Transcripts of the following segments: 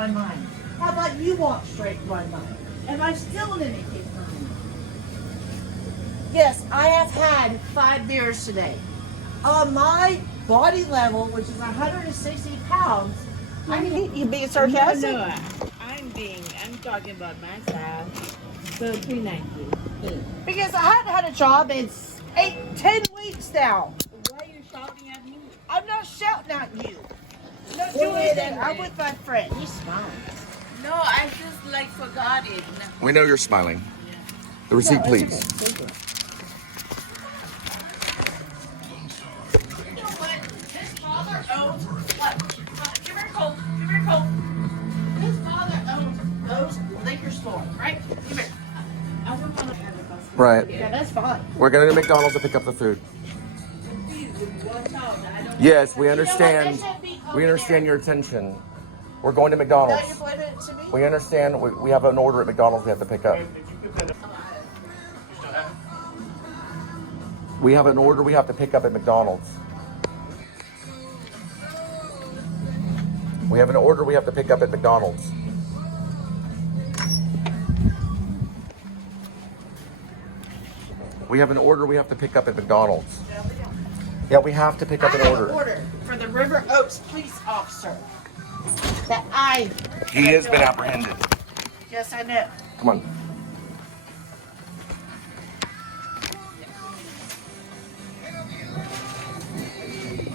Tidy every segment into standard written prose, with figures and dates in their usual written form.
line line? How about you walk straight line line? Am I still in anything? Yes, I have had 5 beers today. On my body level, which is 160 pounds, you being sarcastic? No, I'm talking about myself. So 390. Because I haven't had a job in 10 weeks now. Why are you shouting at me? I'm not shouting at you. Not doing anything. I'm with my friend. He's smiling. No, I just like forgot it. We know you're smiling. The receipt, please. Okay. You know what? This father owns what? Give her a cold. Give her a cold. His father owns those liquor stores, right? Give here. I don't want to have a bus. Right. Yeah, that's fine. We're going to McDonald's to pick up the food. Yes, we understand. We understand your attention. We're going to McDonald's. We understand. We have an order at McDonald's we have to pick up. We have an order we have to pick up at McDonald's. We have an order we have to pick up at McDonald's. We have an order we have to pick up at McDonald's. Yeah, we have to pick up an order. I have an order for the River Oaks police officer that He has been apprehended. Yes, I know. Come on.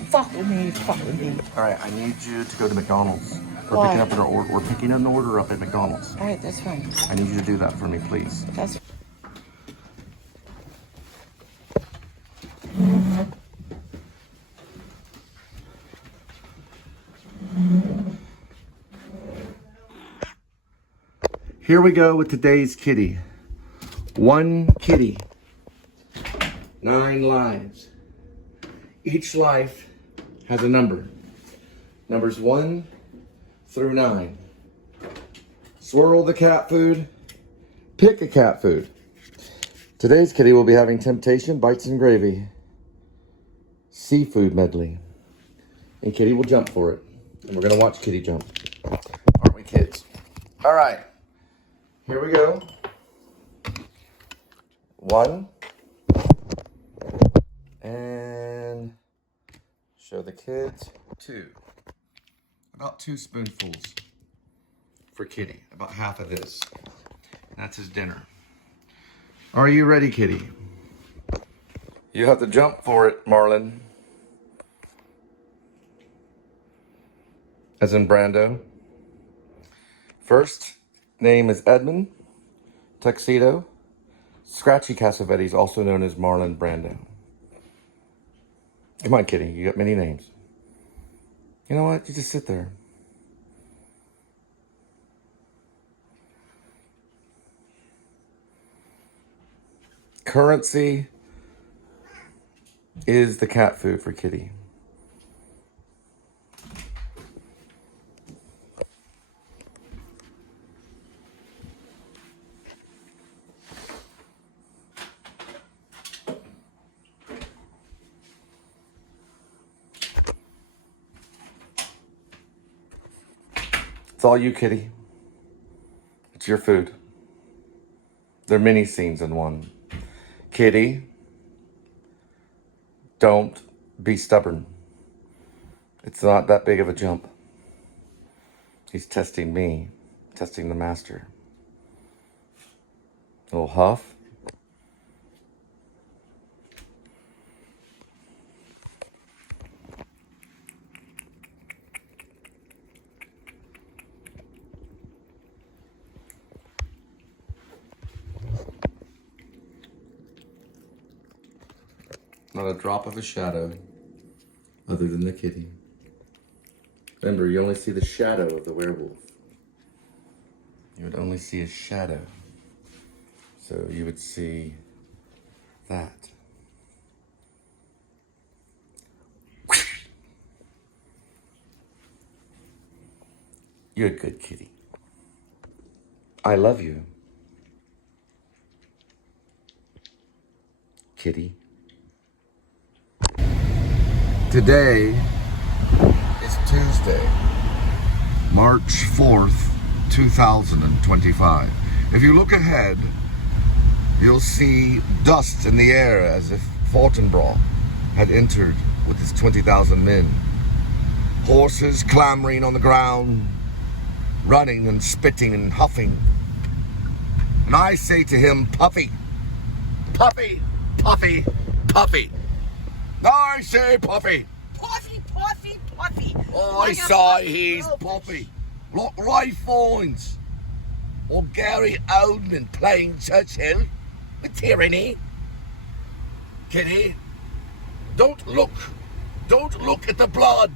Fuck with me. Fuck with me. All right, I need you to go to McDonald's. Why? We're picking an order up at McDonald's. All right, that's fine. I need you to do that for me, please. That's. Here we go with today's kitty. 1 kitty, 9 lives. Each life has a number. Numbers 1 through 9. Swirl the cat food. Pick a cat food. Today's kitty will be having Temptation Bites and Gravy. Seafood medley. And Kitty will jump for it. And we're going to watch Kitty jump. Aren't we, kids? All right. Here we go. 1. And show the kids. 2. About 2 spoonfuls for Kitty. About half of this. That's his dinner. Are you ready, Kitty? You have to jump for it, Marlin. As in Brando. First name is Edmund Tuxedo Scratchy Cassavetes, also known as Marlon Brando. Come on, Kitty. You got many names. You know what? You just sit there. Currency is the cat food for Kitty. It's all you, Kitty. It's your food. There are many scenes in one. Kitty, don't be stubborn. It's not that big of a jump. He's testing me, testing the master. A little huff. Not a drop of a shadow other than the kitty. Remember, you only see the shadow of the werewolf. You would only see a shadow. So you would see that. You're a good kitty. I love you. Kitty. Today is Tuesday, March 4th, 2025. If you look ahead, you'll see dust in the air as if Fortinbras had entered with his 20,000 men. Horses clamoring on the ground, running and spitting and huffing. And I say to him, Puffy, Puffy, Puffy, Puffy. I say Puffy. Puffy, Puffy, Puffy. I say he's Puffy. Like Ray Fiennes or Gary Oldman playing Churchill with tyranny. Kitty, don't look at the blood.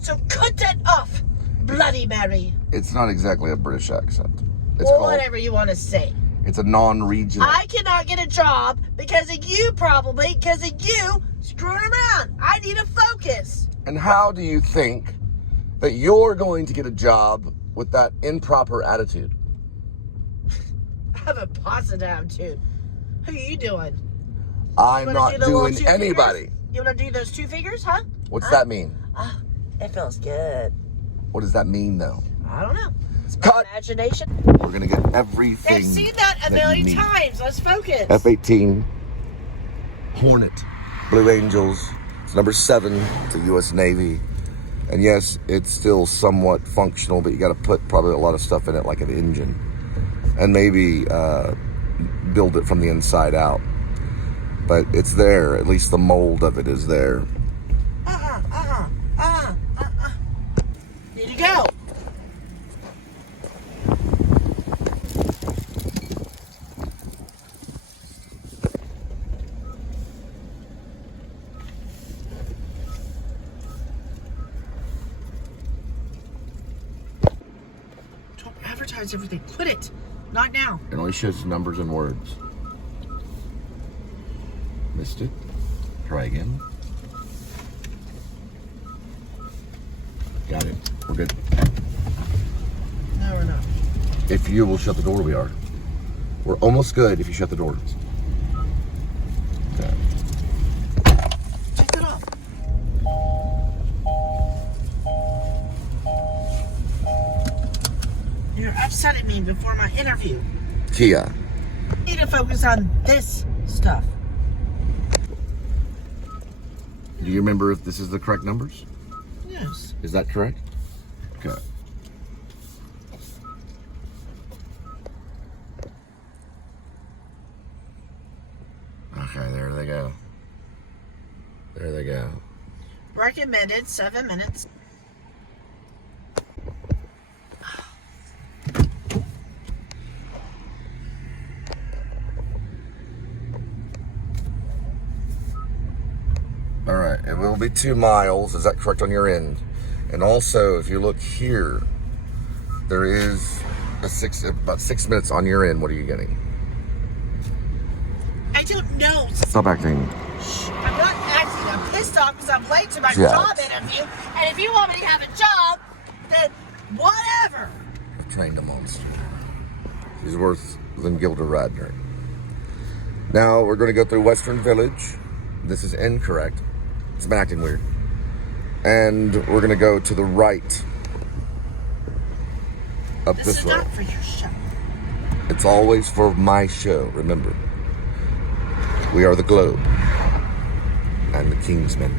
So cut that off, Bloody Mary. It's not exactly a British accent. It's Or called, whatever you want to say. it's a non-regional. I cannot get a job because of you, probably, because of you screwing around. I need to focus. And how do you think that you're going to get a job with that improper attitude? I have a positive attitude. Who are you doing? I'm You wanna not do the little doing two anybody. fingers? You want to do those 2 fingers, huh? What's Huh? that mean? It feels good. What does that mean, though? I don't know. It's my Cut. imagination. We're gonna get everything. I've seen that a you million need. times. Let's focus. F-18 Hornet Blue Angels. It's number 7 to U.S. Navy. And yes, it's still somewhat functional, but you got to put probably a lot of stuff in it, like an engine, and maybe build it from the inside out. But it's there. At least the mold of it is there. Need to go. Don't advertise everything. Quit it. Not now. It only shows numbers and words. Missed it. Try again. Got it. We're good. No, we're not. If you will shut the door, we are. We're almost good if you shut the doors. Okay. Take that off. You're upsetting me before my interview. Kia. I need to focus on this stuff. Do you remember if this is the correct numbers? Yes. Is that correct? Okay. Okay, there they go. There they go. Recommended 7 minutes. All right, it will be 2 miles. Is that correct on your end? And also, if you look here, there is about 6 minutes on your end. What are you getting? I don't know. Stop acting. I'm not acting. I'm pissed off because I'm late to my Yeah. job interview. And if you want me to have a job, then whatever. I've trained a monster. She's worse than Gilda Radner. Now we're going to go through Western Village. This is incorrect. It's been acting weird. And we're going to go to the right. Up This this is way. not for your show. It's always for my show, remember. We are the Globe and the Kingsmen.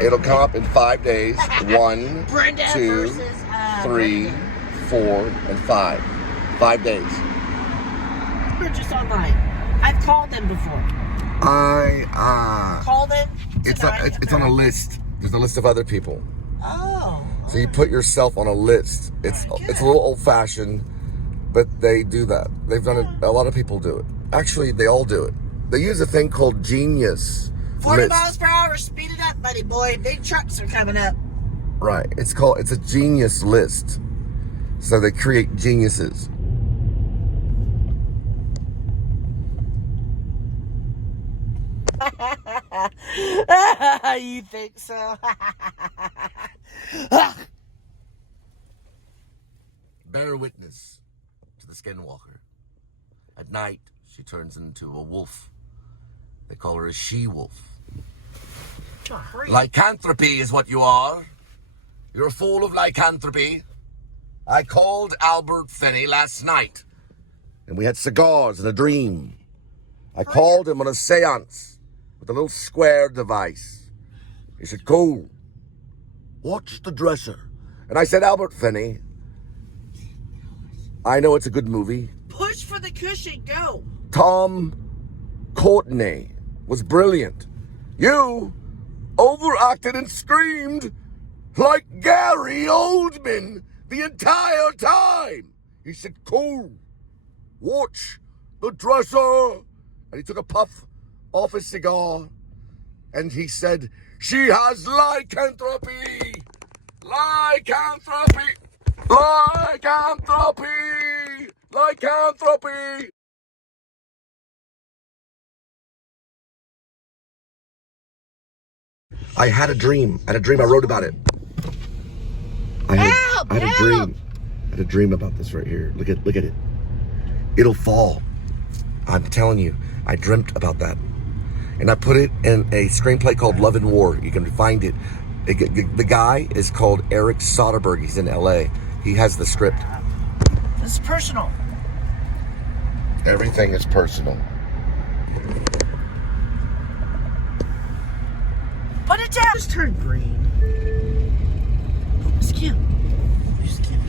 It'll come up in 5 days. 1, Brenda 2, versus, 3, 4, and 5. 5 days. We're just online. I've called them before. Call them. It's tonight. it's on a list. There's a list of other people. Oh. So you put yourself on a list. It's Very good. a little old-fashioned, but they do that. They've done it. A lot of people do it. Actually, they all do it. They use a thing called Genius 40 List. miles per hour. Speed it up, buddy boy. Big trucks are coming up. Right. It's a Genius List. So they create geniuses. You think so? Bear witness to the skinwalker. At night, she turns into a wolf. They call her a she-wolf. Lycanthropy is what you are. You're full of lycanthropy. I called Albert Finney last night, and we had cigars and a dream. I called him on a seance with a little square device. He said, Cole, watch the dresser. And I said, Albert Finney, I know it's a good movie. Push for the cushion, go. Tom Courtenay was brilliant. You overacted and screamed like Gary Oldman the entire time. He said, Cole, watch the dresser. And he took a puff off his cigar and he said, she has lycanthropy. Lycanthropy. Lycanthropy. Lycanthropy. I had a dream. I wrote about it. I had a dream. I had a dream about this right here. Look at it. It'll fall. I'm telling you, I dreamt about that. And I put it in a screenplay called Love and War. You can find it. The guy is called Eric Soderbergh. He's in LA. He has the script. This is personal. Everything is personal. Put it down. Just turn green. Oh, it's Kim. There's Kim.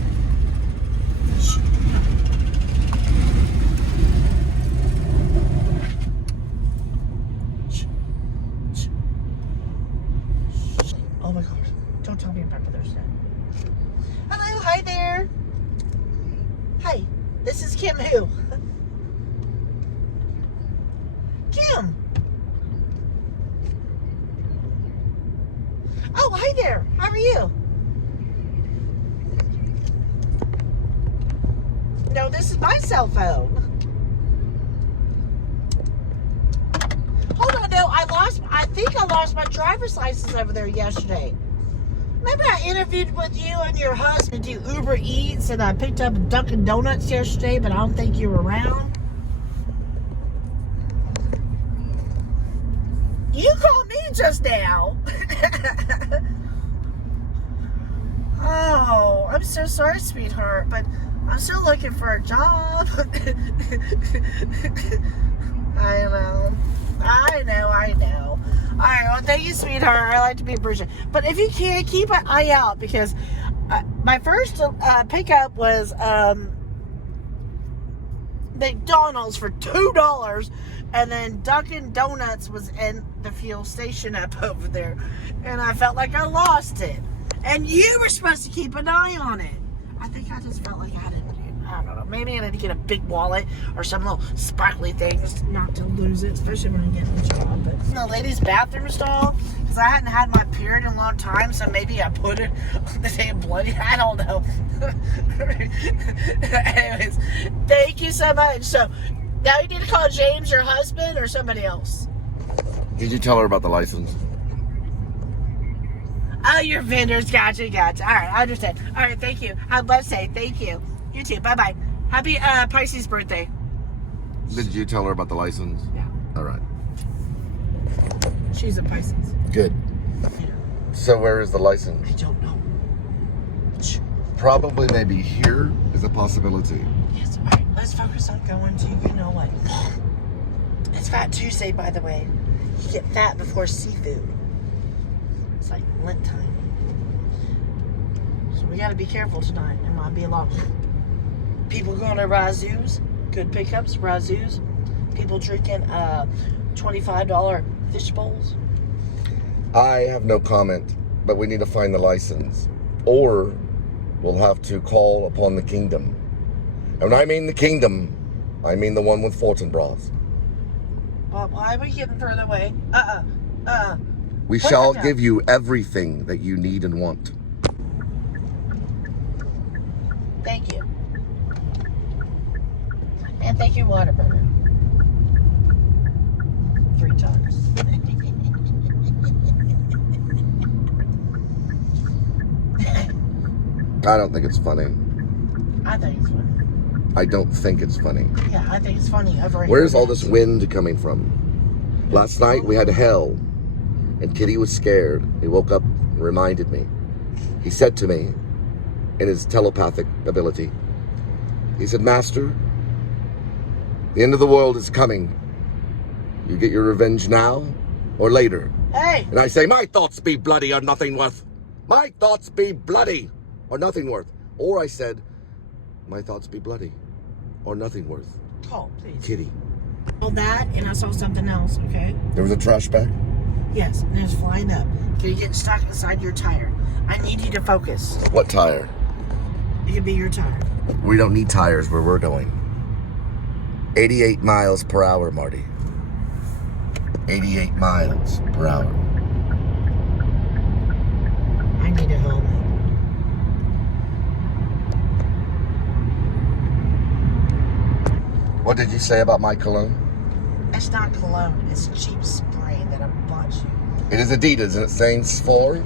Oh my gosh. Don't tell me about Mother's Day. Hello, hi there. Hi. This is Kim who? Kim. Oh, hi there. How are you? No, this is my cell phone. Hold on, no, I think I lost my driver's license over there yesterday. Remember I interviewed with you and your husband to do Uber Eats and I picked up Dunkin' Donuts yesterday, but I don't think you were around. You called me just now. Oh, I'm so sorry, sweetheart, but I'm still looking for a job. I know. All right, well, thank you, sweetheart. I like to be appreciated. But if you can, keep an eye out because my first pickup was McDonald's for $2, and then Dunkin' Donuts was in the fuel station up over there, and I felt like I lost it. And you were supposed to keep an eye on it. I think I just felt like I don't know. Maybe I need to get a big wallet or some little sparkly things not to lose it, especially when I get in the job. But the ladies' bathroom stall, because I hadn't had my period in a long time, so maybe I put it on the damn bloody. I don't know. Anyways, thank you so much. So now you need to call James, your husband, or somebody else. Did you tell her about the license? Oh, your vendors. Gotcha. All right, I understand. All right, thank you. I'd love to say thank you. You too. Bye-bye. Happy Pisces birthday. Did you tell her about the license? Yeah. All right. She's a Pisces. Good. So where is the license? I don't know. Probably maybe here is a possibility. Yes, all right. Let's focus on going to, you know what? It's Fat Tuesday, by the way. You get fat before seafood. It's like Lent time. So we got to be careful tonight. It might be a lot. People going to Razoo's. Good pickups, Razoo's. People drinking $25 fish bowls. I have no comment, but we need to find the license. Or we'll have to call upon the kingdom. And when I mean the kingdom, I mean the one with Fortinbras. Well, why are we getting further away? We shall give you everything that you need and want. Thank you. And thank you, Whataburger. 3 times. I don't think it's funny. I think it's funny. I don't think it's funny. Yeah, I think it's funny. Where's all this wind coming from? Last night we had hell, and Kitty was scared. He woke up and reminded me. He said to me, in his telepathic ability, he said, Master, the end of the world is coming. You get your revenge now or later. Hey! And I say, my thoughts be bloody or nothing worth. My thoughts be bloody or nothing worth. Or I said, my thoughts be bloody or nothing worth. Cole, please. Kitty. All that, and I saw something else, okay? There was a trash bag? Yes, and it was flying up. Can you get stuck inside your tire? I need you to focus. What tire? It could be your tire. We don't need tires where we're going. 88 miles per hour, Marty. 88 miles per hour. I need a helmet. What did you say about my cologne? It's not cologne. It's cheap spray that I bought you. It is Adidas and it stands for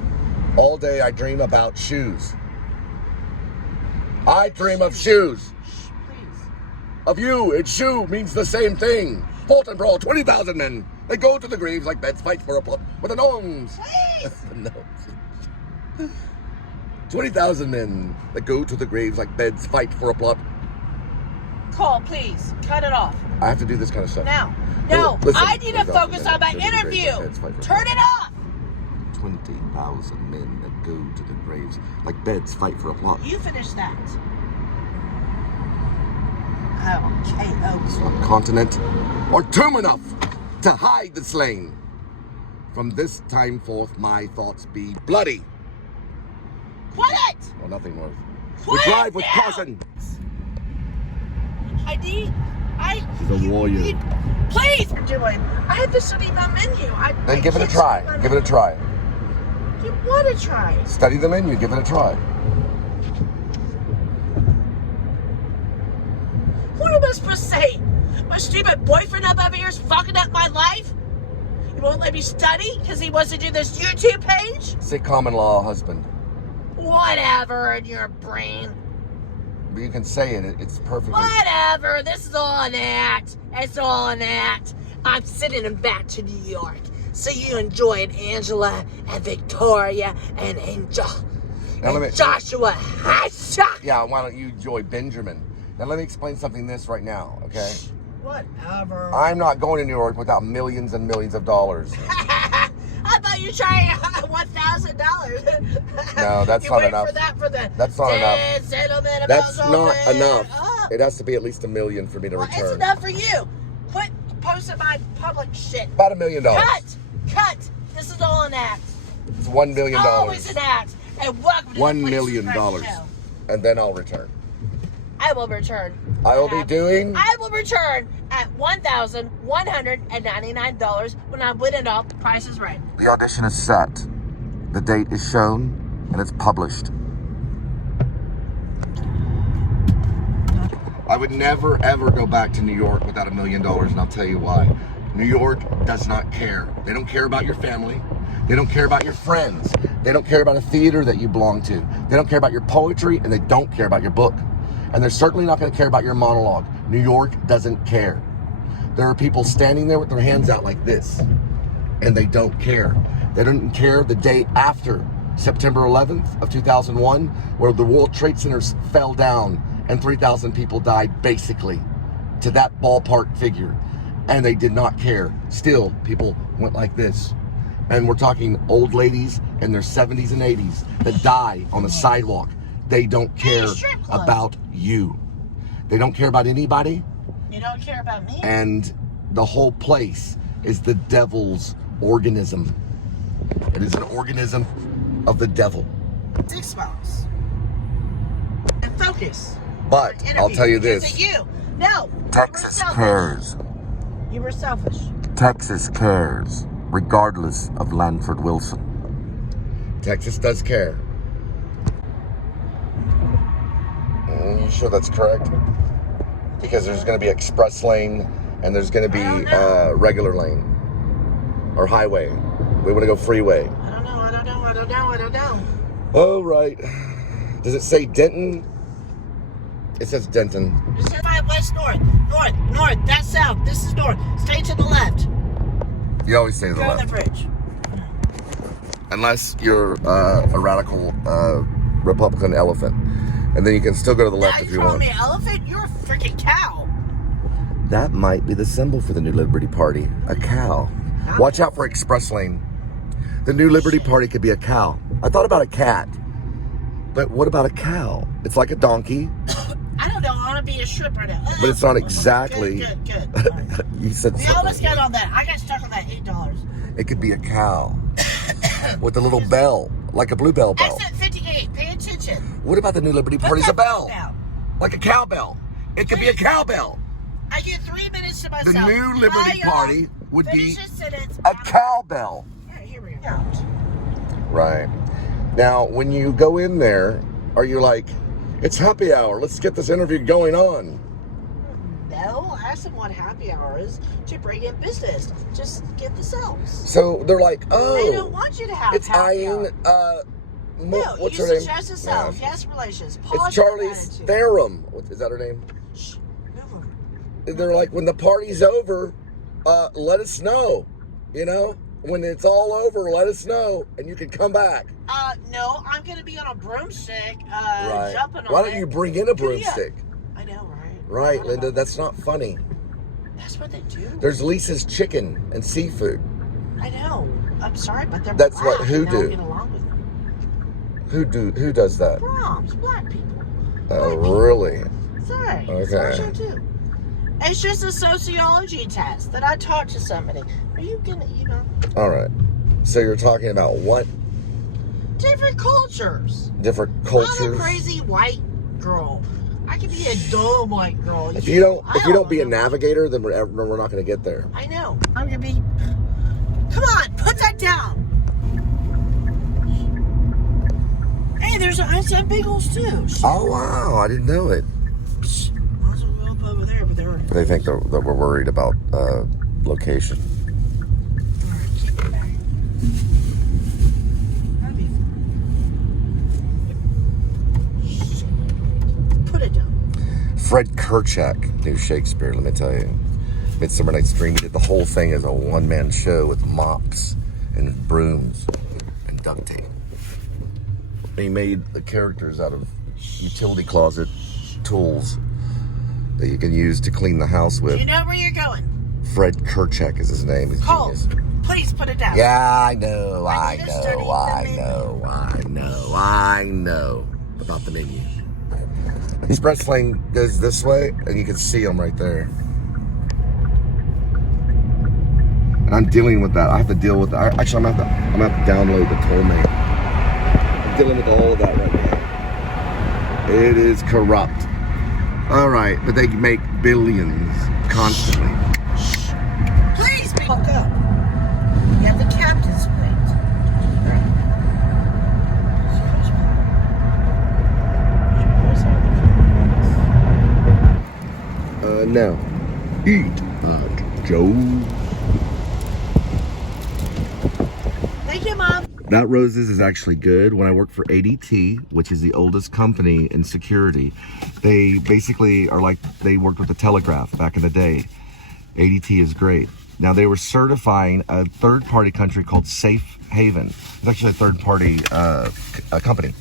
all day I dream about shoes. I dream of shoes. Shh, please. Of you, it's shoe means the same thing. Fought and brawl, 20,000 men. They go to the graves like beds fight for a plot with the gnomes. Please! No. 20,000 men that go to the graves like beds fight for a plot. Cole, please. Cut it off. I have to do this kind of stuff. Now. No, Listen, I need to 20,000 focus men on my go to the graves interview. like beds fight for a Turn plot. it off. 20,000 men that go to the graves like beds fight for a plot. You finish that. Okay, It's not continent or tomb enough to hide the slain. From this time forth, my thoughts be bloody. Quit it! Well, nothing worth. We Quit drive with now! caution. She's a warrior. Please! Doing. I had to study the menu. Then give it a try. Give it a try. You want to try? Study the menu. Give it a try. What am I supposed to say? My stupid boyfriend up over here is fucking up my life? You won't let me study because he wants to do this YouTube page? Say common law husband. Whatever in your brain. But you can say it. It's perfectly. Whatever. This is all an act. It's all an act. I'm sending him back to New York. So you enjoyed Angela and Victoria and Angel. Now And Joshua Hasha. Yeah, why don't you enjoy Benjamin? Now let me explain something this right now, okay? Whatever. I'm not going to New York without millions and millions of dollars. I thought you were trying $1,000. No, that's not enough. That's not enough. That's not enough. It has to be at least $1 million for me to return. It's enough for you. Quit posting my public shit. About $1 million. Cut. This is all an act. It's $1 million. Always an act. And welcome to $1 the million. Places Show. And then I'll return. I will return. I will be doing. I will return at $1,199 when I win it all. Price is right. The audition is set. The date is shown, and it's published. I would never, ever go back to New York without $1 million, and I'll tell you why. New York does not care. They don't care about your family. They don't care about your friends. They don't care about a theater that you belong to. They don't care about your poetry, and they don't care about your book. And they're certainly not going to care about your monologue. New York doesn't care. There are people standing there with their hands out like this, and they don't care. They don't care the day after September 11th of 2001, where the World Trade Centers fell down and 3,000 people died, basically, to that ballpark figure. And they did not care. Still, people went like this. And we're talking old ladies in their 70s and 80s that die on the sidewalk. They don't care about you. They don't care about anybody. You don't care about me? And the whole place is the devil's organism. It is an organism of the devil. 6 months. And focus. But I'll tell you this. It's you. No. Texas cares. You were selfish. Texas cares, regardless of Lanford Wilson. Texas does care. You sure that's correct? Because there's going to be express lane and there's going to be regular lane or highway. We want to go freeway. I don't know. Oh, right. Does it say Denton? It says Denton. It says 5 west north. North. That's south. This is north. Stay to the left. You always say to the Go left. to the bridge. Unless you're a radical Republican elephant. And then you can still go to the left if you want. You call me elephant? You're a freaking cow. That might be the symbol for the New Liberty Party. A cow. Watch out for express lane. The New Liberty Party could be a cow. I thought about a cat. But what about a cow? It's like a donkey. I don't know. I want to be a stripper now. But it's not exactly. Good. Right. You said We almost got on that. I got stuck on that $8. It could be a cow. With a little bell. Like a bluebell bell. Exit 58. Pay attention. What about the New Liberty Party's a bell? Like a cowbell. It could be a cowbell. I get 3 minutes to myself. The New Liberty Party would be sentence. a cowbell. All right, here we go. Right. Now, when you go in there, are you like, it's happy hour, let's get this interview going on? No, ask them what happy hour is to bring in business. Just get the sales. So they're like, oh. They don't want you to have it's happy Ian, hour. No, what's you her name? suggest a sales, guest relations, It's positive Charlie's attitude. Theorem. Is that her name? Shh, move over. They're like, when the party's over, let us know. You know? When it's all over, let us know, and you can come back. No, I'm going to be on a broomstick, Right. jumping on Why don't you bring in a broomstick? I know, right? Right, Linda, that's not funny. That's what they do. There's Lisa's Chicken and Seafood. I know. I'm sorry, but they're That's black, what who and I don't do? get along with them. Who does that? Proms, black people. Oh, really? Sorry. Okay. It's our show too. It's just a sociology test that I talked to somebody. Are you gonna, All right. So you're talking about what? different cultures. Different I'm a cultures? crazy white girl. I could be a dumb white girl. If you don't be a know. navigator, then we're not going to get there. I know. I'm gonna be. Come on, put that down. Hey, there's I said bagels too. Oh wow, I didn't know it. Might as well go up over there, but they're. They think that we're worried about location. Keep it back. That'd be fun. Put it down. Fred Kerchak knew Shakespeare, let me tell you. Midsummer Night's Dream, he did the whole thing as a one-man show with mops and brooms and duct tape. And he made the characters out of utility closet tools that you can use to clean the house with. Do you know where you're going? Fred Kerchak is his name. He's Cole, genius. please put it down. Yeah, I know I need to study I know about the menu. Express lane goes this way, and you can see them right there. And I'm dealing with that. I have to deal with that. Actually, I'm gonna have to download the toll name. I'm dealing with all of that right now. It is corrupt. All right, but they make billions constantly. Please fuck up. You have the captain's plate. No. Eat at Joe's. Thank you, Mom. That Rosa's is actually good. When I worked for ADT, which is the oldest company in security, they basically are like, they worked with the telegraph back in the day. ADT is great. Now they were certifying a third-party country called Safe Haven. It's actually a third-party company.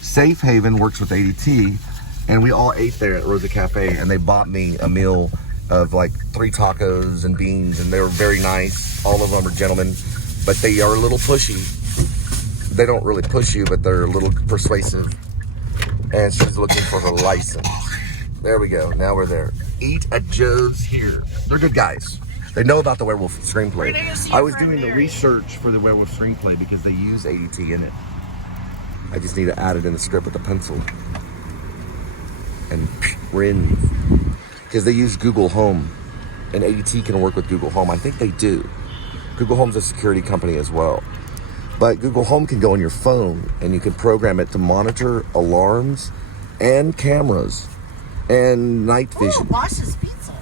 Safe Haven works with ADT, and we all ate there at Rosa Cafe, and they bought me a meal of like 3 tacos and beans, and they were very nice. All of them are gentlemen, but they are a little pushy. They don't really push you, but they're a little persuasive. And she's looking for her license. There we go. Now we're there. Eat at Joe's here. They're good guys. They know about the werewolf screenplay. I was doing the research for the werewolf screenplay because they use ADT in it. I just need to add it in the script with a pencil. And rin. Because they use Google Home. And ADT can work with Google Home. I think they do. Google Home's a security company as well. But Google Home can go on your phone and you can program it to monitor alarms and cameras and night Oh, vision. Boss's Pizza.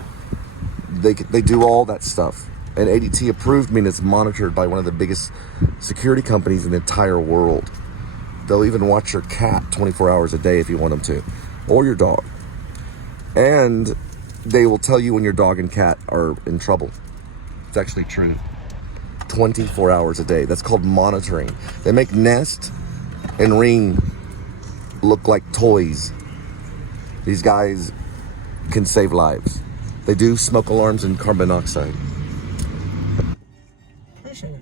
They do all that stuff. And ADT approved me, and it's monitored by one of the biggest security companies in the entire world. They'll even watch your cat 24 hours a day if you want them to, or your dog. And they will tell you when your dog and cat are in trouble. It's actually true. 24 hours a day. That's called monitoring. They make Nest and Ring look like toys. These guys can save lives. They do smoke alarms and carbon monoxide. Appreciate it.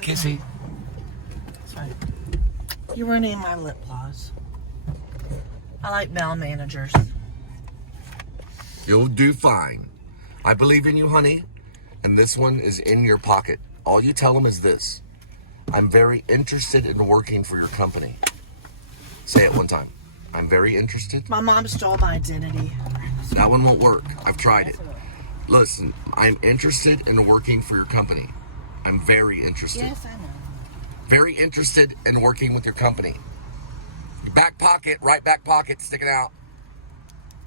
Kissy. That's right. You're ruining my lip gloss. I like mail managers. You'll do fine. I believe in you, honey. And this one is in your pocket. All you tell them is this. I'm very interested in working for your company. Say it one time. I'm very interested. My mom stole my identity. That one won't work. I've tried it. Listen, I'm interested in working for your company. I'm very interested. Yes, I know. Very interested in working with your company. Your back pocket, right back pocket, sticking out.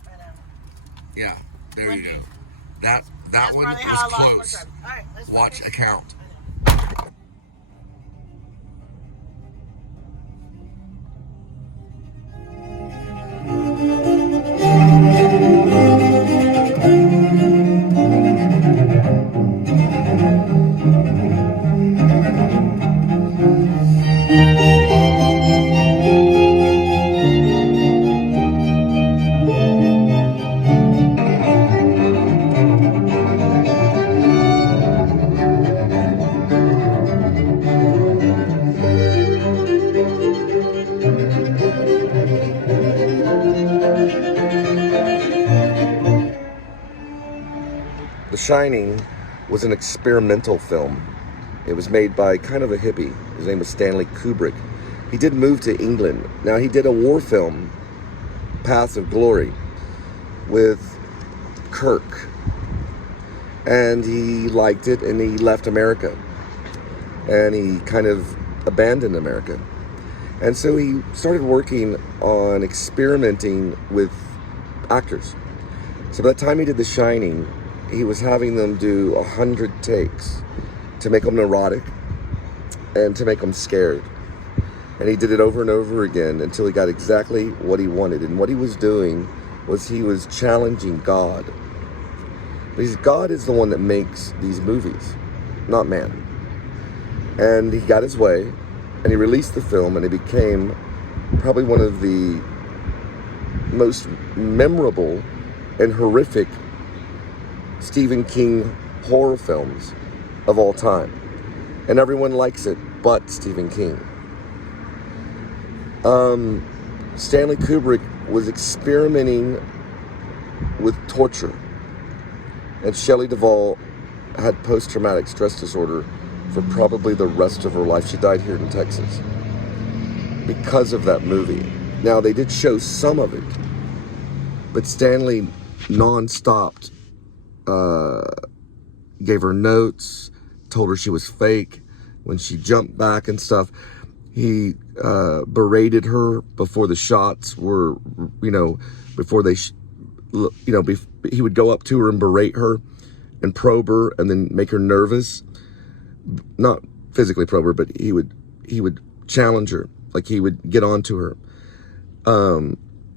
I know. Yeah, there you go. That That's one probably how I was lost close. my time. All right, let's Watch focus. account. The Shining was an experimental film. It was made by kind of a hippie. His name was Stanley Kubrick. He did move to England. Now, he did a war film, Paths of Glory, with Kirk. And he liked it, and he left America. And he kind of abandoned America. And so he started working on experimenting with actors. So by the time he did The Shining, he was having them do 100 takes to make them neurotic and to make them scared. And he did it over and over again until he got exactly what he wanted. And what he was doing was he was challenging God. Because God is the one that makes these movies, not man. And he got his way, and he released the film, and it became probably one of the most memorable and horrific Stephen King horror films of all time. And everyone likes it but Stephen King. Stanley Kubrick was experimenting with torture. And Shelley Duvall had post-traumatic stress disorder for probably the rest of her life. She died here in Texas because of that movie. Now, they did show some of it, but Stanley non-stopped gave her notes, told her she was fake when she jumped back and stuff. He berated her before the shots were, before they, he would go up to her and berate her and probe her and then make her nervous. Not physically probe her, but he would challenge her, like he would get onto her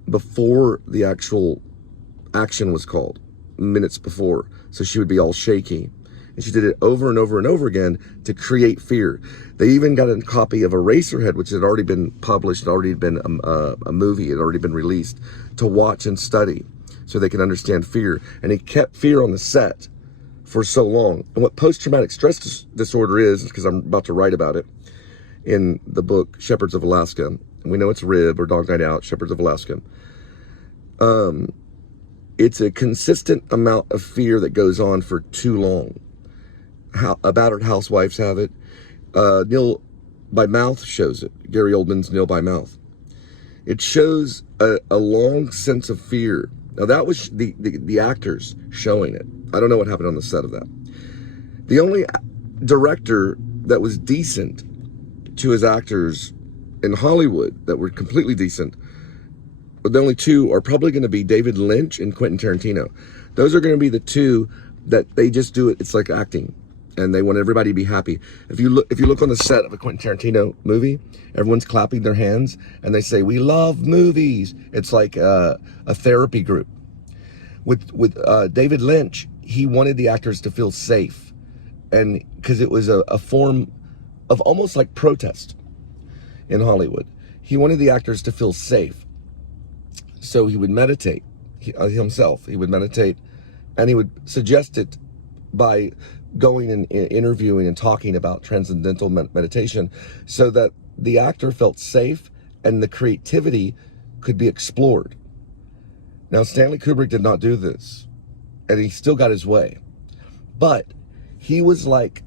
before the actual action was called, minutes before. So she would be all shaky. And she did it over and over and over again to create fear. They even got a copy of Eraserhead, which had already been published, already been a movie, had already been released, to watch and study so they can understand fear. And he kept fear on the set for so long. And what post-traumatic stress disorder is, because I'm about to write about it in the book, Shepherds of Alaska. And we know it's Rib or Dog Night Out, Shepherds of Alaska. It's a consistent amount of fear that goes on for too long. How Battered Housewives have it. Neil by Mouth shows it. Gary Oldman's Neil by Mouth. It shows a long sense of fear. Now that was the actors showing it. I don't know what happened on the set of that. The only director that was decent to his actors in Hollywood that were completely decent, but the only two are probably going to be David Lynch and Quentin Tarantino. Those are going to be the two that they just do it. It's like acting, and they want everybody to be happy. If you look on the set of a Quentin Tarantino movie, everyone's clapping their hands and they say, "We love movies." It's like a therapy group. With David Lynch, he wanted the actors to feel safe, and because it was a form of almost like protest in Hollywood. He wanted the actors to feel safe. So he would meditate himself. He would meditate, and he would suggest it by going and interviewing and talking about transcendental meditation so that the actor felt safe and the creativity could be explored. Now, Stanley Kubrick did not do this, and he still got his way. But he was like,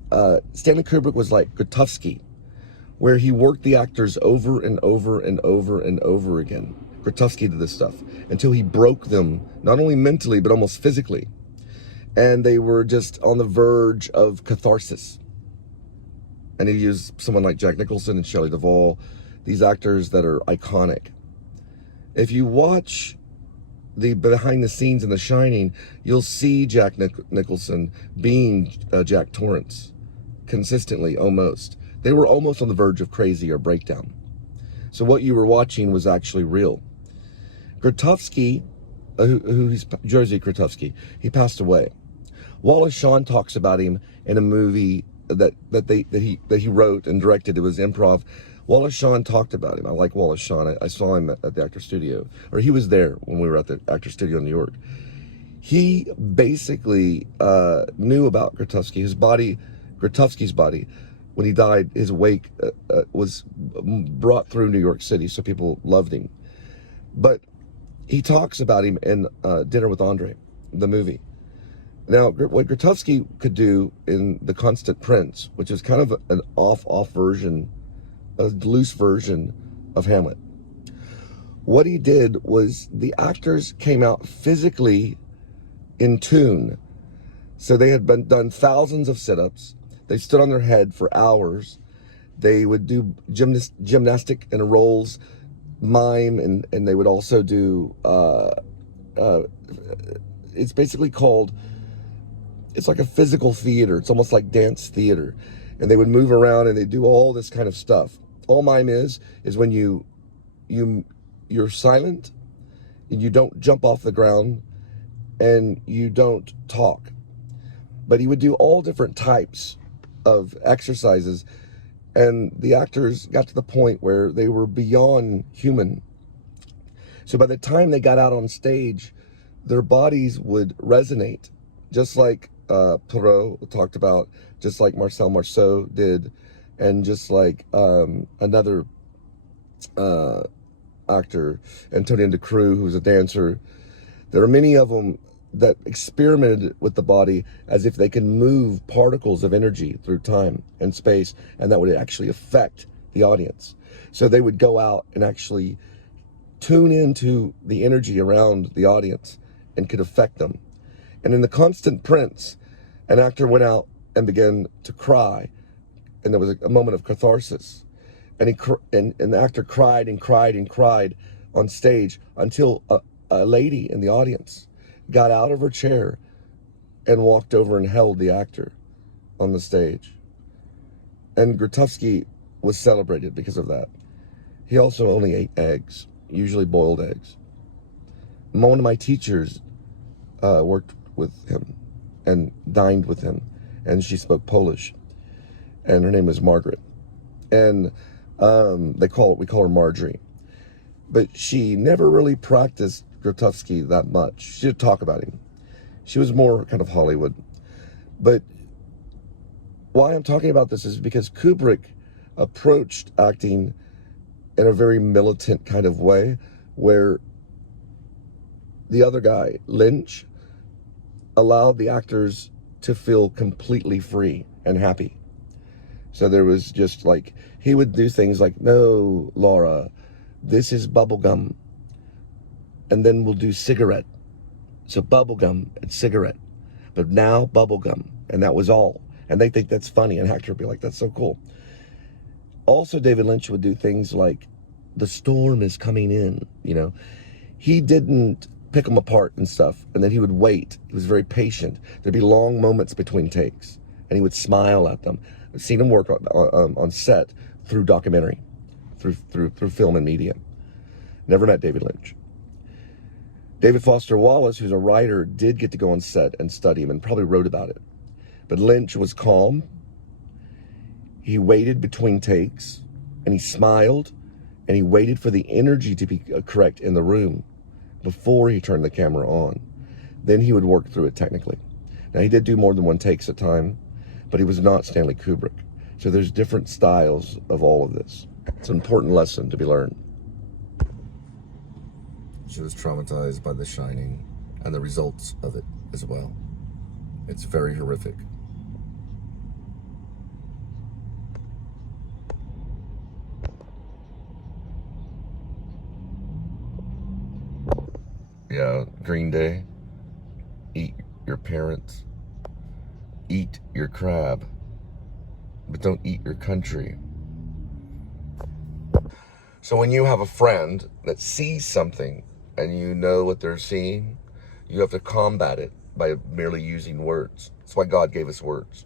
Stanley Kubrick was like Grotowski, where he worked the actors over and over and over and over again. Grotowski did this stuff until he broke them, not only mentally, but almost physically. And they were just on the verge of catharsis. And he used someone like Jack Nicholson and Shelley Duvall, these actors that are iconic. If you watch the behind the scenes in The Shining, you'll see Jack Nicholson being Jack Torrance consistently, almost. They were almost on the verge of crazy or breakdown. So what you were watching was actually real. Grotowski, who's Jerzy Grotowski, he passed away. Wallace Shawn talks about him in a movie that he wrote and directed. It was improv. Wallace Shawn talked about him. I like Wallace Shawn. I saw him at the Actor Studio, or he was there when we were at the Actor Studio in New York. He basically knew about Grotowski's body, when he died. His wake was brought through New York City, so people loved him. But he talks about him in Dinner with Andre, the movie. Now, what Grotowski could do in The Constant Prince, which is kind of an off version, a loose version of Hamlet. What he did was the actors came out physically in tune. So they had done thousands of sit-ups. They stood on their head for hours. They would do gymnastic and rolls, mime, and they would also do, it's basically called, it's like a physical theater. It's almost like dance theater. And they would move around and they do all this kind of stuff. All mime is when you're silent and you don't jump off the ground and you don't talk. But he would do all different types of exercises, and the actors got to the point where they were beyond human. So by the time they got out on stage, their bodies would resonate, just like Perrault talked about, just like Marcel Marceau did, and just like another actor, Antonio de Cruz, who was a dancer. There are many of them that experimented with the body as if they can move particles of energy through time and space, and that would actually affect the audience. So they would go out and actually tune into the energy around the audience and could affect them. And in The Constant Prince, an actor went out and began to cry, and there was a moment of catharsis. And the actor cried and cried and cried on stage until a lady in the audience got out of her chair and walked over and held the actor on the stage. And Grotowski was celebrated because of that. He also only ate eggs, usually boiled eggs. One of my teachers worked with him and dined with him, and she spoke Polish, and her name was Margaret. And we call her Marjorie. But she never really practiced Grotowski that much. She did talk about him. She was more kind of Hollywood. But why I'm talking about this is because Kubrick approached acting in a very militant kind of way, where the other guy, Lynch, allowed the actors to feel completely free and happy. So there was just like, he would do things like, "No, Laura, this is bubblegum. And then we'll do cigarette." So bubblegum and cigarette. But now bubblegum. And that was all. And they think that's funny. And an actor would be like, "That's so cool." Also, David Lynch would do things like, the storm is coming in, you know. He didn't pick them apart and stuff, and then he would wait. He was very patient. There'd be long moments between takes, and he would smile at them. I've seen him work on set through documentary, through film and media. Never met David Lynch. David Foster Wallace, who's a writer, did get to go on set and study him and probably wrote about it. But Lynch was calm. He waited between takes, and he smiled, and he waited for the energy to be correct in the room before he turned the camera on. Then he would work through it technically. Now, he did do more than one takes at a time, but he was not Stanley Kubrick. So there's different styles of all of this. It's an important lesson to be learned. She was traumatized by The Shining and the results of it as well. It's very horrific. Yeah, Green Day. Eat your parents. Eat your crab. But don't eat your country. So when you have a friend that sees something and you know what they're seeing, you have to combat it by merely using words. That's why God gave us words.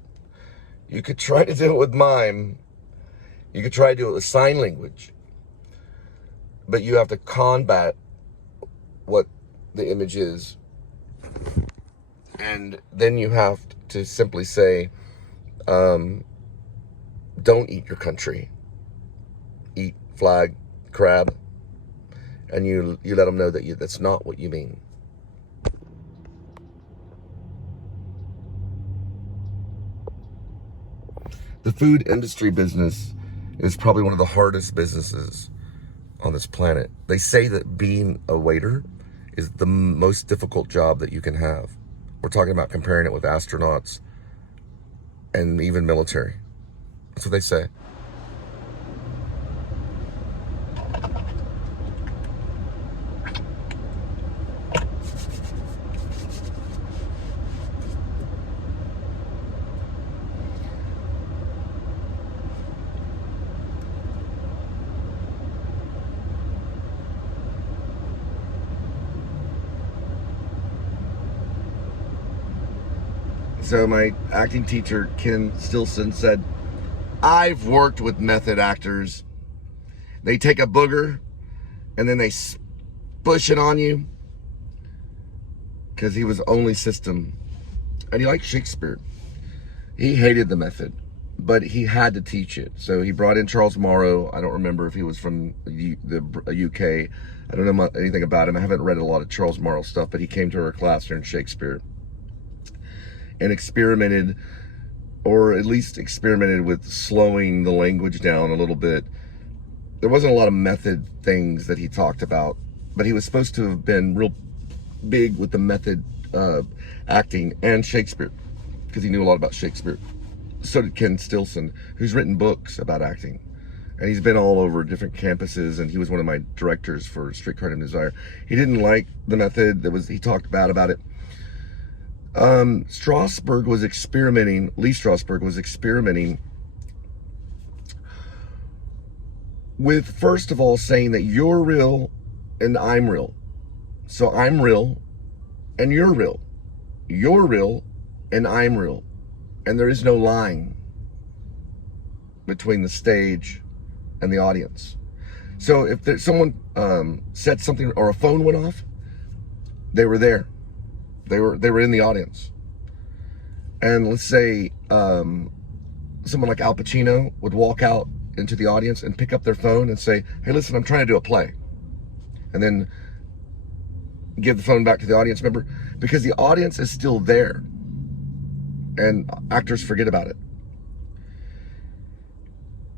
You could try to do it with mime. You could try to do it with sign language. But you have to combat what the image is. And then you have to simply say, don't eat your country. Eat flag, crab. And you let them know that that's not what you mean. The food industry business is probably one of the hardest businesses on this planet. They say that being a waiter is the most difficult job that you can have. We're talking about comparing it with astronauts and even military. That's what they say. So my acting teacher, Ken Stilson, said, I've worked with method actors. They take a booger and then they push it on you. Because he was only system. And he liked Shakespeare. He hated the method, but he had to teach it. So he brought in Charles Morrow. I don't remember if he was from the UK. I don't know anything about him. I haven't read a lot of Charles Morrow stuff, but he came to our class during Shakespeare and experimented, or at least experimented with slowing the language down a little bit. There wasn't a lot of method things that he talked about, but he was supposed to have been real big with the method acting and Shakespeare, because he knew a lot about Shakespeare. So did Ken Stilson, who's written books about acting. And he's been all over different campuses, and he was one of my directors for Streetcar Named Desire. He didn't like the method. He talked bad about it. Lee Strasberg was experimenting with, first of all, saying that you're real and I'm real. So I'm real and you're real. You're real and I'm real. And there is no line between the stage and the audience. So if someone said something or a phone went off, they were there. They were in the audience. And let's say someone like Al Pacino would walk out into the audience and pick up their phone and say, hey, listen, I'm trying to do a play. And then give the phone back to the audience member, because the audience is still there. And actors forget about it.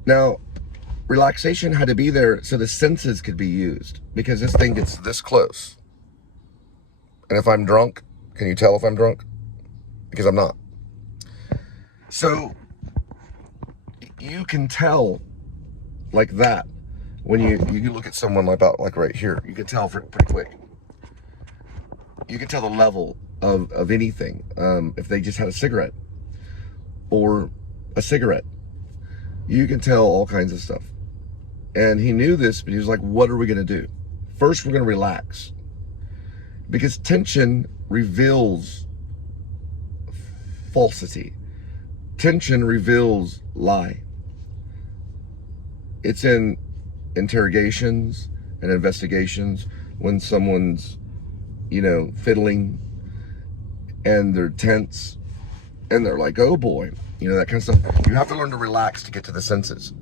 Now, relaxation had to be there so the senses could be used, because this thing gets this close. And if I'm drunk, can you tell if I'm drunk? Because I'm not. So you can tell like that when you look at someone like right here. You can tell pretty quick. You can tell the level of anything if they just had a cigarette or a cigarette. You can tell all kinds of stuff. And he knew this, but he was like, what are we going to do? First, we're going to relax. Because tension reveals falsity. Tension reveals lie. It's in interrogations and investigations when someone's, fiddling and they're tense and they're like, oh boy, that kind of stuff. You have to learn to relax to get to the senses.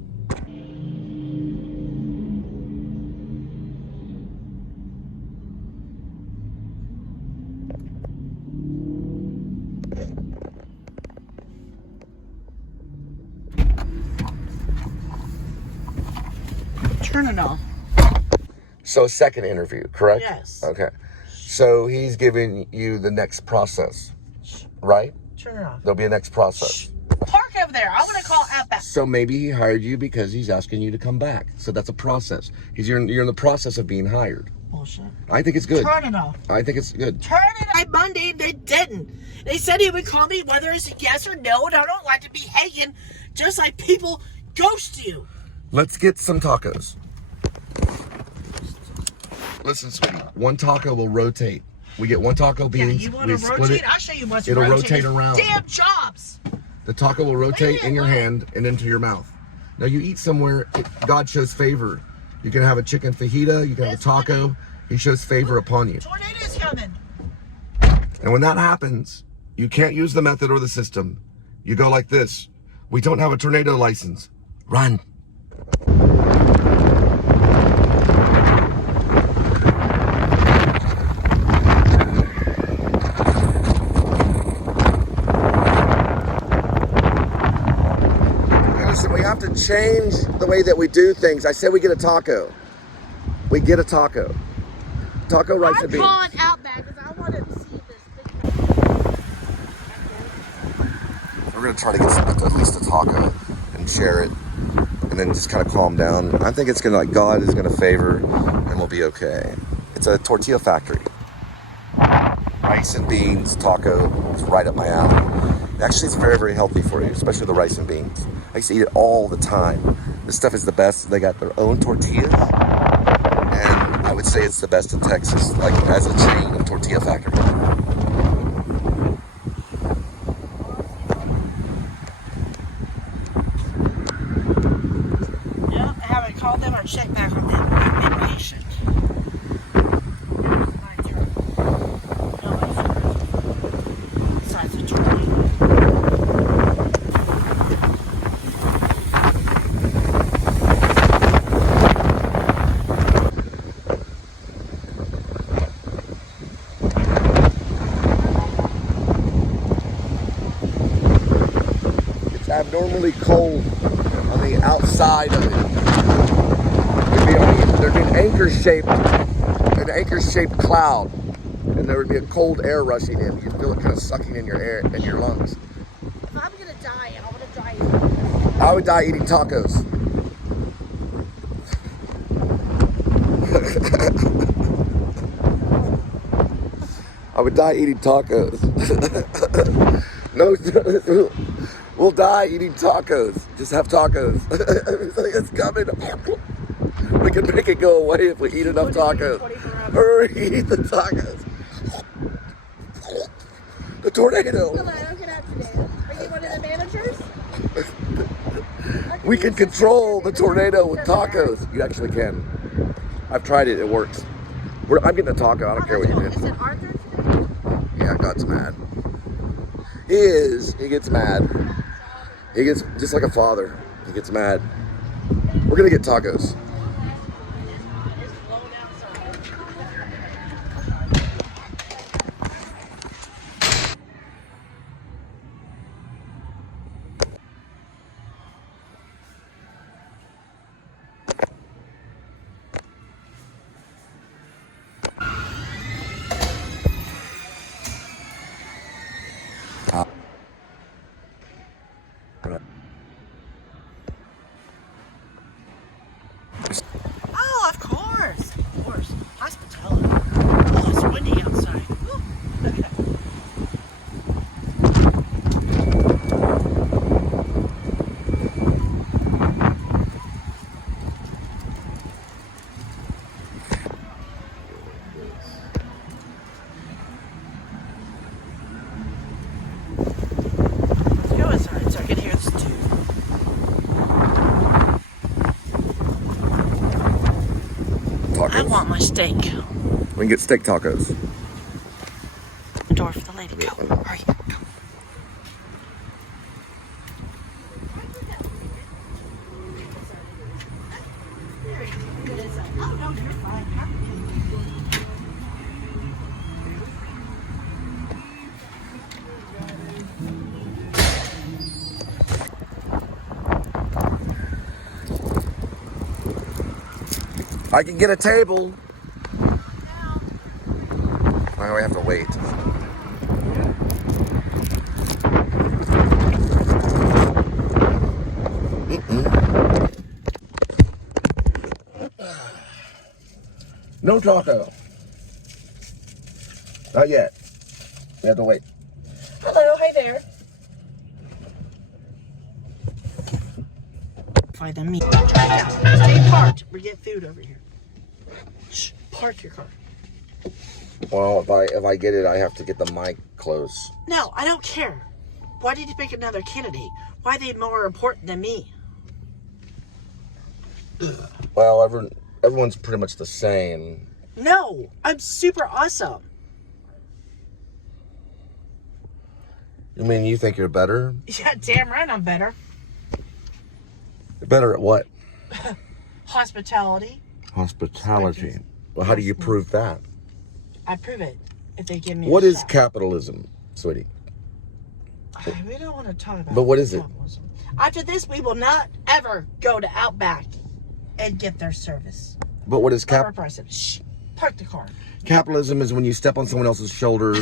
Turn it off. So second interview, correct? Yes. Okay. So he's giving you the next process, right? Turn it off. There'll be a next process. Park over there. I'm gonna call Outback. So maybe he hired you because he's asking you to come back. So that's a process. You're in the process of being hired. Bullshit. I think it's good. Turn it off. I think it's good. Turn it off. Monday, they didn't. They said he would call me whether it's a yes or no, and I don't like to be hanging just like people ghost you. Let's get some tacos. Listen, sweetie, one taco will rotate. We get one taco beans. Yeah, you want we to split rotate? it. I'll show you what's It'll rotating. rotate around. Damn jobs. The taco will rotate in your hand and into your mouth. Now you eat somewhere, God shows favor. You can have a chicken fajita, you can have a taco. He shows favor upon you. Tornado's coming. And when that happens, you can't use the method or the system. You go like this. We don't have a tornado license. Run. We have to change the way that we do things. I said we get a taco. We get a taco. Taco, rice, and beans. I'm calling Outback because I want to see this big. We're going to try to get at least a taco and share it and then just kind of calm down. I think it's going to, like, God is going to favor and we'll be okay. It's a tortilla factory. Rice and beans, taco, it's right up my alley. Actually, it's very, very healthy for you, especially the rice and beans. I used to eat it all the time. This stuff is the best. They got their own tortillas. And I would say it's the best in Texas, like as a chain of tortilla factory. Yeah, I haven't called them or checked back on them. I've been patient. Besides the tornado. Abnormally cold on the outside of it. There'd be an anchor-shaped cloud, and there would be a cold air rushing in. You'd feel it kind of sucking in your air in your lungs. If I'm gonna die, I want to die. I would die eating tacos. I would die eating tacos. No. We'll die eating tacos. Just have tacos. It's coming. We can make it go away if we eat enough tacos. Hurry, eat the tacos. The tornado. Hello, good afternoon. Are you one of the managers? We can control the tornado with tacos. You actually can. I've tried it. It works. I'm getting a taco. I don't care what you do. Is it Arthur today? Yeah, God's mad. He is. He gets mad. He gets just like a father. He gets mad. We're gonna get tacos. my steak. We can get steak tacos. The door for the lady. Go. Hurry. Go. Oh, no, you're fine. I can get a table. Now we have to wait. No taco. Not yet. We have to wait. Hello, hi there. Find the meat. Stay parked. We get food over here. Shh, park your car. Well, if I get it, I have to get the mic close. No, I don't care. Why did you pick another candidate? Why are they more important than me? Well, everyone's pretty much the same. No, I'm super awesome. You mean you think you're better? Yeah, damn right I'm better. You're better at what? Hospitality. Hospitality. Well, how do you prove that? I prove it if they give me What a is shot. capitalism, sweetie? We don't want to talk about But what is it? capitalism. After this, we will not ever go to Outback and get their service. But what is Shh, park the car. capitalism? Is when you step on someone else's shoulder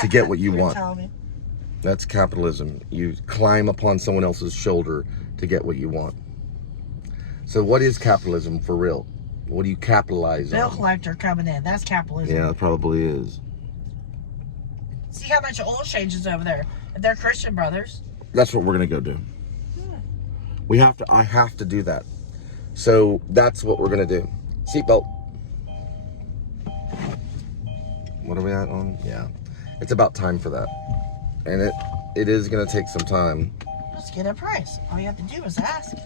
to get what you You're want. telling me. That's capitalism. You climb upon someone else's shoulder to get what you want. So what is capitalism for real? What do you capitalize Bill on? collector coming in. That's capitalism. Yeah, it probably is. See how much oil changes over there. They're Christian brothers. That's what we're gonna go do. I have to do that. So that's what we're gonna do. Seatbelt. What are we at on? Yeah. It's about time for that. And it is gonna take some time. Just get a price. All you have to do is ask.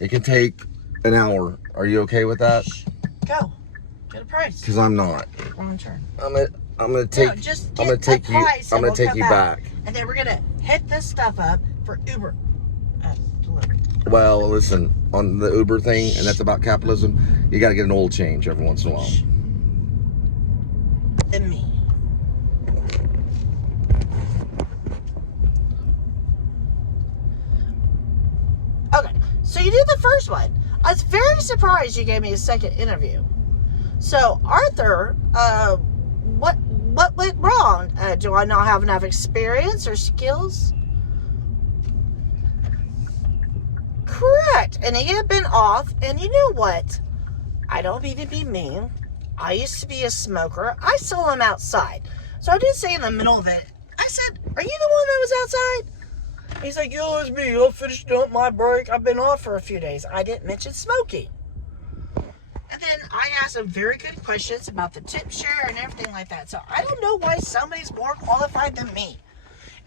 It can take an hour. Are you okay with that? Shh. Go. Get a price. Because I'm not. Wrong turn. I'm gonna take. No, just I'm get gonna take a you. price I'm and gonna we'll take come you back. And then we're gonna hit this stuff up for Uber delivery. Well, listen, on the Uber thing, and that's about capitalism. You got to get an oil change every once in a while. And me. Okay, so you did the first one. I was very surprised you gave me a second interview. So Arthur, what went wrong? Do I not have enough experience or skills? Correct. And he had been off, and you know what? I don't mean to be mean. I used to be a smoker. I saw him outside. So I did say in the middle of it, I said, are you the one that was outside? He's like, yo, it's me. I finished up my break. I've been off for a few days. I didn't mention smoking. And then I asked him very good questions about the tip share and everything like that. So I don't know why somebody's more qualified than me.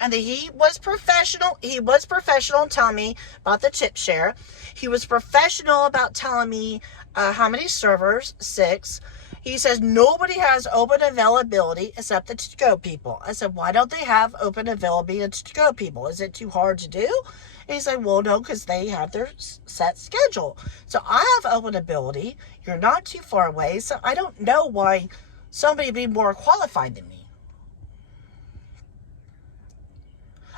And he was professional. He was professional in telling me about the tip share. He was professional about telling me how many servers, 6. He says nobody has open availability except the to-go people. I said, why don't they have open availability of to-go people? Is it too hard to do? And he's like, well, no, because they have their set schedule. So I have open ability. You're not too far away. So I don't know why somebody would be more qualified than me.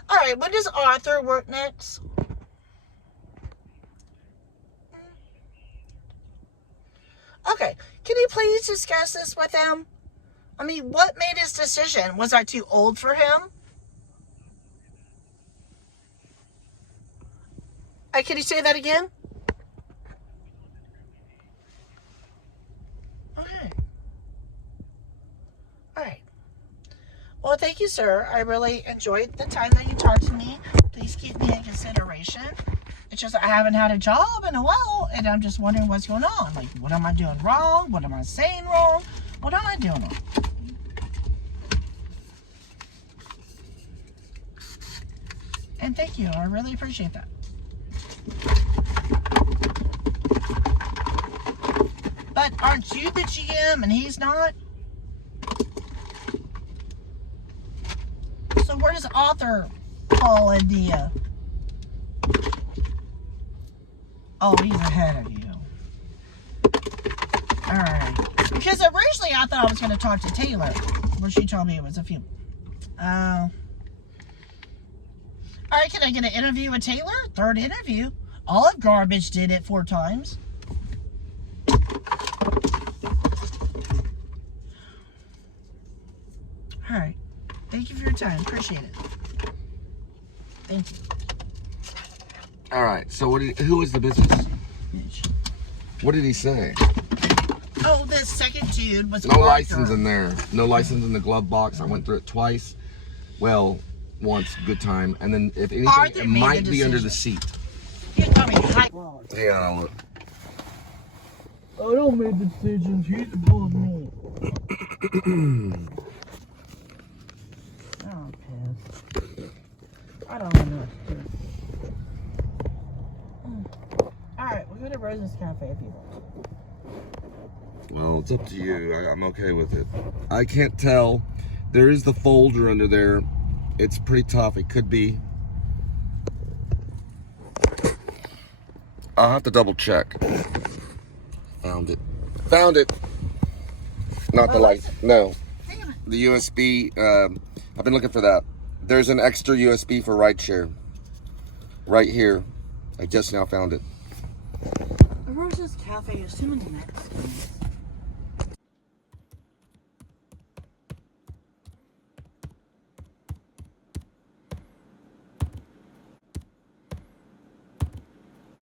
All right, when does Arthur work next? Okay, can you please discuss this with him? I mean, what made his decision? Was I too old for him? Can you say that again? Okay. All right. Well, thank you, sir. I really enjoyed the time that you talked to me. Please keep me in consideration. It's just I haven't had a job in a while, and I'm just wondering what's going on. Like, what am I doing wrong? What am I saying wrong? What am I doing wrong? And thank you. I really appreciate that. But aren't you you the GM and he's not? So where does Arthur fall in the... Oh, he's ahead of you. Alright. Because originally I thought I was going to talk to Taylor. Where she told me it was a few... Alright, can I get an interview with Taylor? Third interview. Olive Garbage did it 4 times. Alright. Thank you for your time. Appreciate it. Thank you. All right. So who is the business? What did he say? Oh, this second dude was No license in there. No license in the glove box. I went through it twice. Well, once, good time. And then if anything, Arthur it made might the be under the decision. seat. You told me hi. Yeah, I look. I don't make the decisions. He's above me. Oh, piss. I don't know what to do. Alright, we'll go to Rosa's Cafe if you want. Well, it's up to you. I'm okay with it. I can't tell. There is the folder under there. It's pretty tough. It could be. I'll have to double check. Found it. Found it. Not the light. No. Damn it. The USB. I've been looking for that. There's an extra USB for rideshare. Right here. I just now found it. Rosa's Cafe is soon the next.